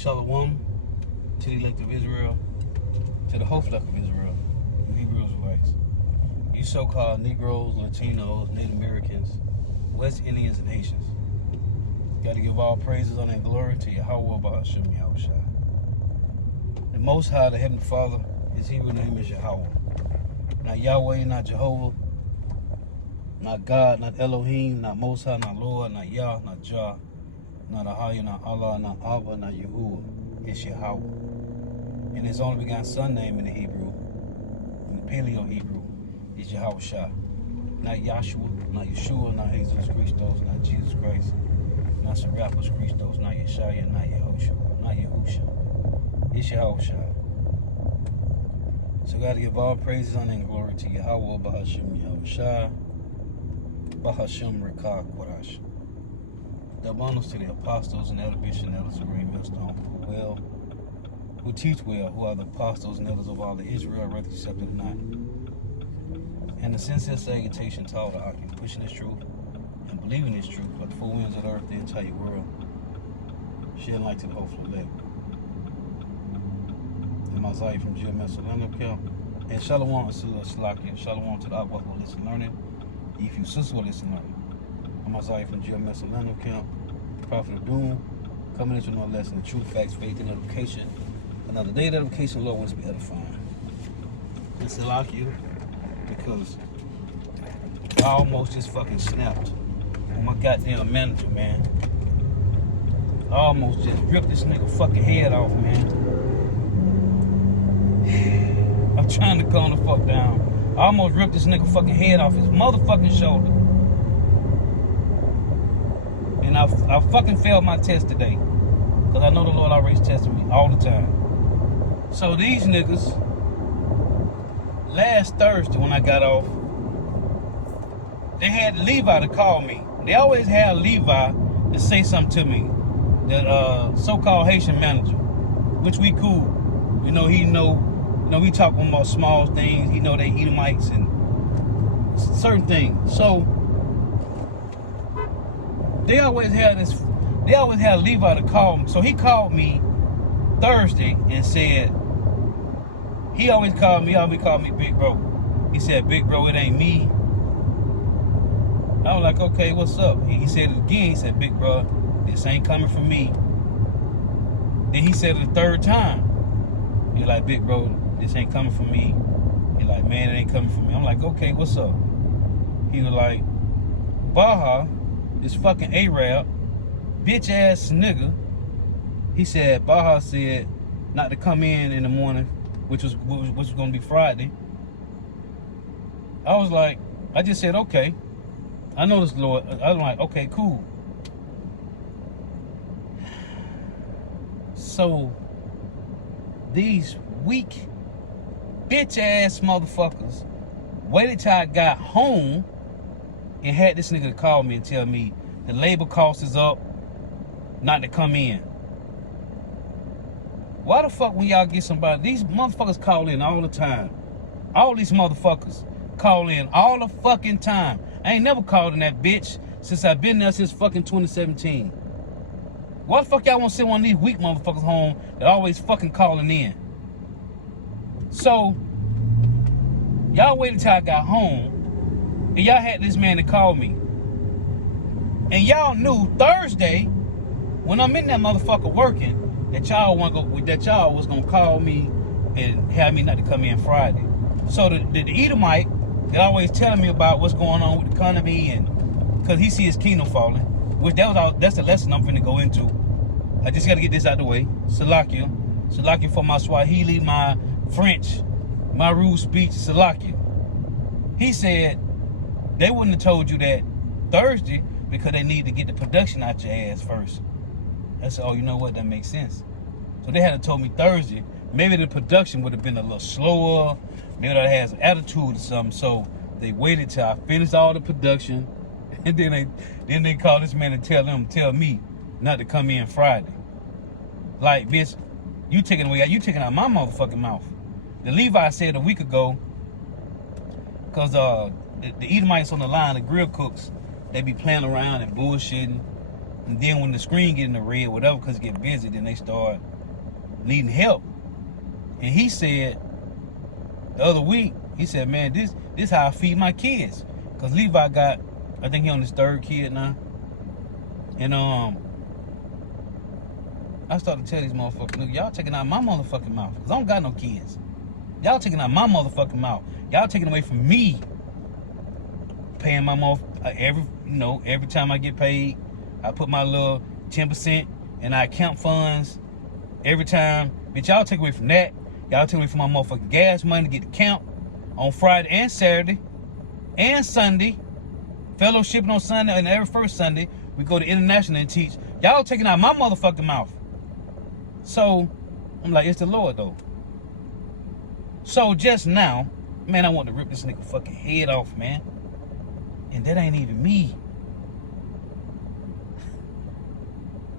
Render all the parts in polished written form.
Shalom to the elect of Israel, to the whole flock of Israel, Hebrew Israelites. You so-called Negroes, Latinos, Native Americans, West Indians, and Haitians. Got to give all praises, honor, and glory to Yahweh Bahasham Yahushua. The Most High, the Heavenly Father, his Hebrew name is Yahweh. Not Yahweh, not Jehovah, not God, not Elohim, not Most High, not Lord, not Yah, not Jah, not Ahaya, not Allah, not Abba, not Yahuwah. It's Yahweh. And his only begotten son name in the Hebrew, in the Paleo Hebrew, is Yahushua. Not Yahshua, not Yeshua, not Jesus Christos, not Jesus Christ, not Serapis Christos, not Yeshaya, not Yehoshua, not Yahusha. It's Yahushua. So got to give all praises, honor, and glory to Yahweh, Bahasham Yahushua, Bahasham Rekah Quarash. The abundance to the apostles and elder bishops and elders of Green Millstone who teach well, who are the apostles and elders of all the Israel, whether accepted or not. And the sincere salutation to all the occupants pushing this truth and believing this truth, but the four winds of the earth, the entire world, shedding light to the hopeful elect. And Messiah from GMS Camp. And Shalom to Salakia. Shalom to the Abba who listen learning. If you sister will listen learning. I'm Messiah from GMS Camp. Prophet of Doom. Coming into no lesson of truth, facts, faith, and edification. Another day of edification, Lord wants to be edifying. And Salakia, because I almost just fucking snapped on my goddamn manager, man. I almost just ripped this nigga fucking head off, man. I'm trying to calm the fuck down. I almost ripped this nigga fucking head off his motherfucking shoulder. And I fucking failed my test today. Because I know the Lord always testing me all the time. So these niggas, last Thursday when I got off, they had Levi to call me. They always had Levi to say something to me. That so-called Haitian manager, which we cool. You know, we talking about small things. He know they Edomites and certain things. So they always had Levi to call me. So he called me Thursday and said, he always called me Big Bro. He said, Big Bro, it ain't me. I was like, okay, what's up? He said it again. He said, Big Bro, this ain't coming from me. Then he said it the third time. He like, Big Bro, this ain't coming from me. He like, man, it ain't coming from me. I'm like, okay, what's up? He was like, Baha, this fucking Arab, bitch ass nigga. He said, Baha said not to come in the morning, which was gonna be Friday. I was like, I just said, okay. I know this Lord. I was like, okay, cool. So these weak bitch ass motherfuckers waited till I got home and had this nigga to call me and tell me the labor cost is up, not to come in. Why the fuck when y'all get somebody? These motherfuckers call in all the time. All these motherfuckers call in all the fucking time. I ain't never called in that bitch since I've been there since fucking 2017. Why the fuck y'all want to send one of these weak motherfuckers home that always fucking calling in? So, y'all waited till I got home and y'all had this man to call me. And y'all knew Thursday, when I'm in that motherfucker working, that y'all was gonna call me and have me not to come in Friday. So the Edomite that always telling me about what's going on with the economy and because he see his kingdom falling, which that's the lesson I'm finna go into. I just gotta get this out the way. Salakia for my Swahili, my French, my rude speech, Salakia. He said they wouldn't have told you that Thursday because they need to get the production out your ass first. I said, oh, you know what? That makes sense. So they had to told me Thursday. Maybe the production would have been a little slower. Maybe they had some attitude or something. So they waited till I finished all the production, and then they called this man and tell me not to come in Friday. Like, bitch, you taking out my motherfucking mouth. The Levi said a week ago, cause the Edomites on the line, the grill cooks, they be playing around and bullshitting. And then when the screen get in the red, whatever, because it get busy, then they start needing help. And he said the other week, he said, man, this how I feed my kids. Because Levi got, I think he on his 3rd kid now. And I started to tell these motherfuckers, look, y'all taking out my motherfucking mouth. Because I don't got no kids. Y'all taking out my motherfucking mouth. Y'all taking away from me. Paying my mouth every time I get paid, I put my little 10% in our account funds every time. Bitch, y'all take away from that. Y'all take away from my motherfucking gas money to get the count on Friday and Saturday and Sunday. Fellowshipping on Sunday, and every first Sunday we go to international and teach. Y'all taking out my motherfucking mouth. So I'm like, it's the Lord though. So just now, man, I want to rip this nigga fucking head off, man. And that ain't even me.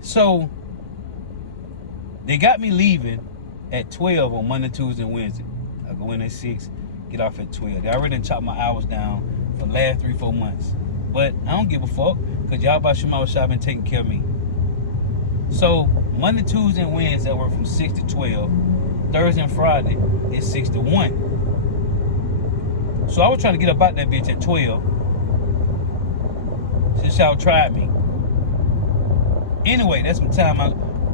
So they got me leaving at 12 on Monday, Tuesday, and Wednesday. I go in at 6, get off at 12. They already done chopped my hours down for the last 3-4 months. But I don't give a fuck, because y'all about Shema Shop been taking care of me. So Monday, Tuesday, and Wednesday I work from 6 to 12. Thursday and Friday is 6 to 1. So I was trying to get up out that bitch at 12. Since y'all tried me. Anyway, that's some time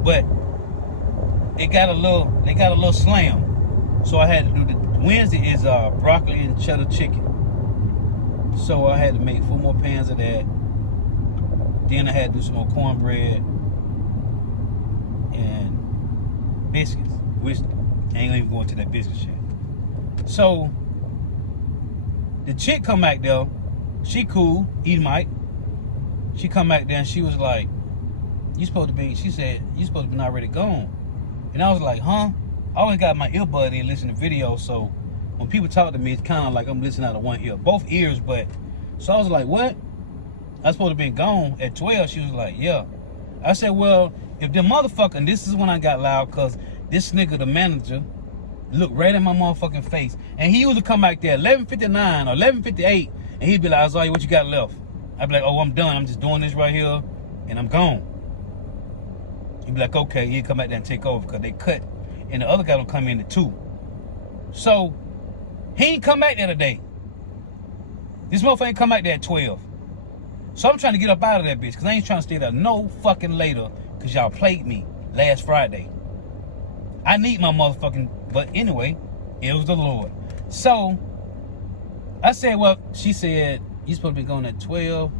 but they got a little slam. So I had to do the Wednesday is broccoli and cheddar chicken. So I had to make 4 more pans of that. Then I had to do some more cornbread and biscuits, which I ain't even going to that biscuit shit. So the chick come back there, she cool, Edomite. She come back there and she was like, she said, you supposed to be already gone. And I was like, huh? I always got my earbud in listening to videos, so when people talk to me, it's kind of like I'm listening out of one ear. Both ears, but, so I was like, what? I supposed to been gone at 12. She was like, yeah. I said, well, if the motherfucker, and this is when I got loud, because this nigga, the manager, looked right at my motherfucking face. And he used to come back there 11:59 or 11:58, and he'd be like, Isaiah, what you got left? I'd be like, oh, I'm done. I'm just doing this right here, and I'm gone. He'd be like, okay. He'd come back there and take over because they cut. And the other guy will come in at 2. So, he ain't come back there today. This motherfucker ain't come back there at 12. So, I'm trying to get up out of that bitch because I ain't trying to stay there no fucking later because y'all played me last Friday. I need my motherfucking, but anyway, it was the Lord. So, I said, well, she said, you supposed to be going at 12.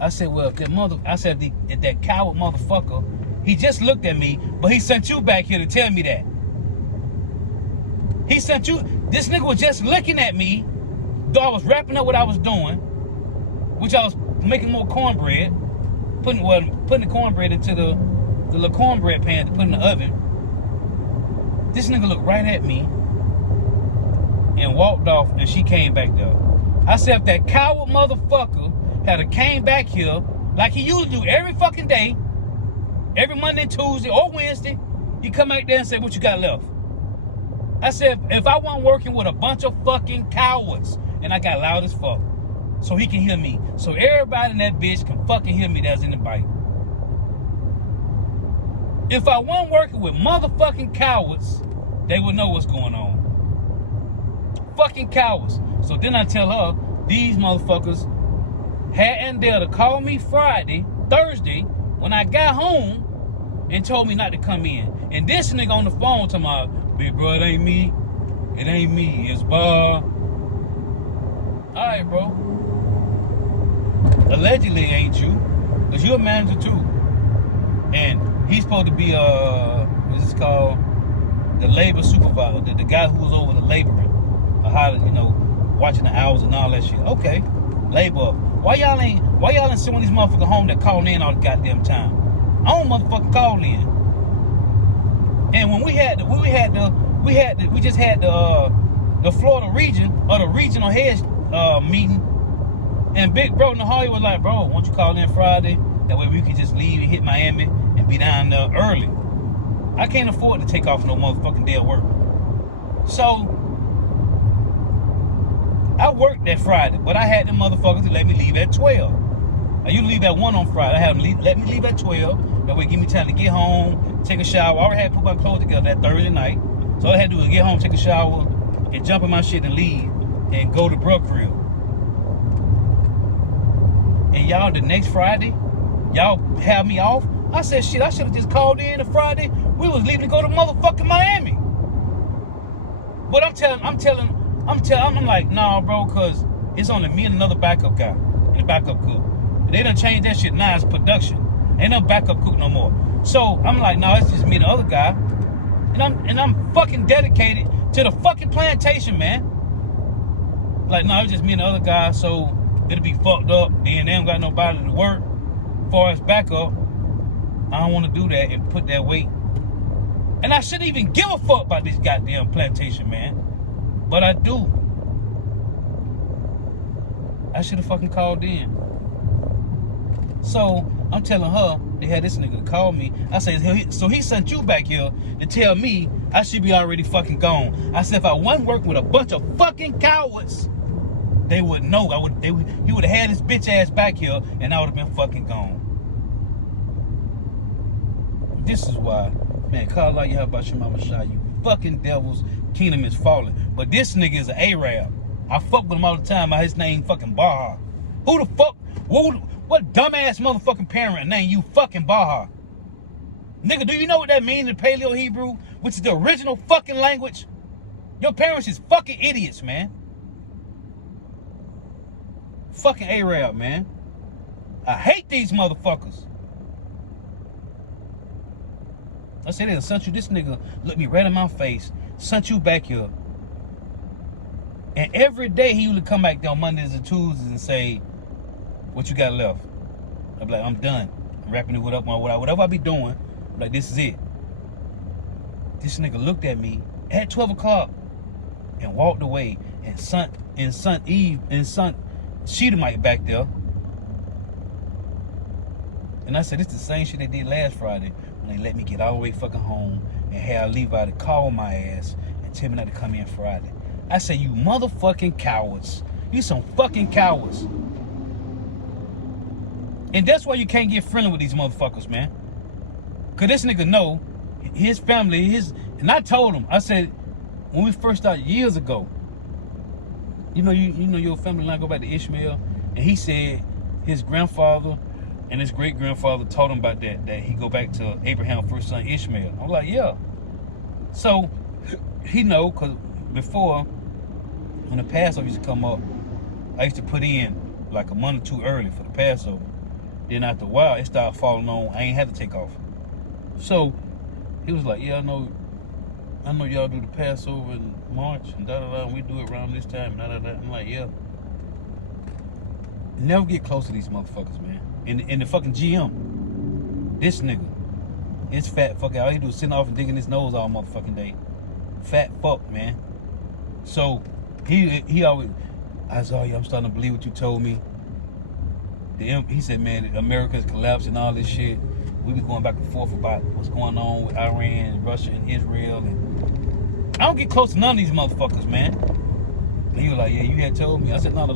I said, well, if that coward motherfucker, he just looked at me, but he sent you back here to tell me that. He sent you, this nigga was just looking at me, though I was wrapping up what I was doing, which I was making more cornbread, putting the cornbread into the little cornbread pan to put in the oven. This nigga looked right at me and walked off, and she came back there. I said, if that coward motherfucker had came back here like he used to do every fucking day, every Monday, Tuesday, or Wednesday, he come back there and say, what you got left? I said, if I wasn't working with a bunch of fucking cowards, and I got loud as fuck, so he can hear me, so everybody in that bitch can fucking hear me that's in the bite. If I wasn't working with motherfucking cowards, they would know what's going on. Fucking cowards. So then I tell her, these motherfuckers hadn't dare to call me Thursday, when I got home, and told me not to come in. And this nigga on the phone to my big bro, it ain't me, it's Bob. Alright, bro. Allegedly it ain't you, because you're a manager too. And he's supposed to be what's this called? The labor supervisor, the guy who's over the laboring. How to, watching the hours and all that shit. Okay, labor. Why y'all ain't sending these motherfuckers home that call in all the goddamn time? I don't motherfucking call in. And when we just had the Florida region or the regional heads meeting, and Big Bro Nahari was like, bro, why don't you call in Friday? That way we can just leave and hit Miami and be down there early. I can't afford to take off no motherfucking day of work. So I worked that Friday, but I had them motherfuckers to let me leave at 12. You leave at 1 on Friday. I had them let me leave at 12. That way give me time to get home, take a shower. I already had to put my clothes together that Thursday night. So all I had to do was get home, take a shower, and jump in my shit and leave and go to Brookfield. And y'all, the next Friday, y'all have me off. I said, shit, I should have just called in the Friday. We was leaving to go to motherfucking Miami. But I'm like, nah, bro, cause it's only me and another backup guy and a backup cook. They done changed that shit. Now it's production. Ain't no backup cook no more. So I'm like, no, it's just me and the other guy. And I'm fucking dedicated to the fucking plantation, man. Like, no, it's just me and the other guy, so it'll be fucked up. Then they don't got nobody to work. As far as backup, I don't want to do that and put that weight. And I shouldn't even give a fuck about this goddamn plantation, man. But I do. I should have fucking called in. So I'm telling her they had this nigga to call me. I said, so he sent you back here to tell me I should be already fucking gone. I said, if I wasn't working with a bunch of fucking cowards, they would know. He would have had his bitch ass back here, and I would have been fucking gone. This is why, man, call out your about your mama shot. You fucking devils, kingdom is falling. But this nigga is an Arab. I fuck with him all the time. His name fucking Baha. Who the fuck? What dumbass motherfucking parent named you fucking Baha? Nigga, do you know what that means in Paleo Hebrew, which is the original fucking language? Your parents is fucking idiots, man. Fucking Arab, man. I hate these motherfuckers. I said they sent you. This nigga looked me right in my face, sent you back here. And every day he would come back there on Mondays and Tuesdays and say, what you got left? I'm like, I'm done. I'm wrapping it up on whatever I be doing. I'm like, this is it. This nigga looked at me at 12 o'clock and walked away and sent Sheetamite back there. And I said, this is the same shit they did last Friday when they let me get all the way fucking home and have Levi to call my ass and tell me not to come in Friday. I said, you motherfucking cowards. You some fucking cowards. And that's why you can't get friendly with these motherfuckers, man. Cause this nigga know his family, and I told him, I said, when we first started years ago, you know your family line go back to Ishmael, and he said his grandfather and his great grandfather told him about that he go back to Abraham's first son Ishmael. I'm like, yeah. So he know, cause before when the Passover used to come up, I used to put in like a month or two early for the Passover. Then after a while, it started falling on. I ain't had to take off. So he was like, yeah, I know y'all do the Passover in March and da-da-da, and we do it around this time, da-da-da. I'm like, yeah. Never get close to these motherfuckers, man. In the fucking GM, this nigga, this fat fucker, all he do is sitting off and digging his nose all motherfucking day. Fat fuck, man. So he always, Isaiah, I'm starting to believe what you told me. He said, man, America's collapsing, all this shit. We be going back and forth about what's going on with Iran, Russia, and Israel. And I don't get close to none of these motherfuckers, man. And he was like, yeah, you had told me. I said, no, the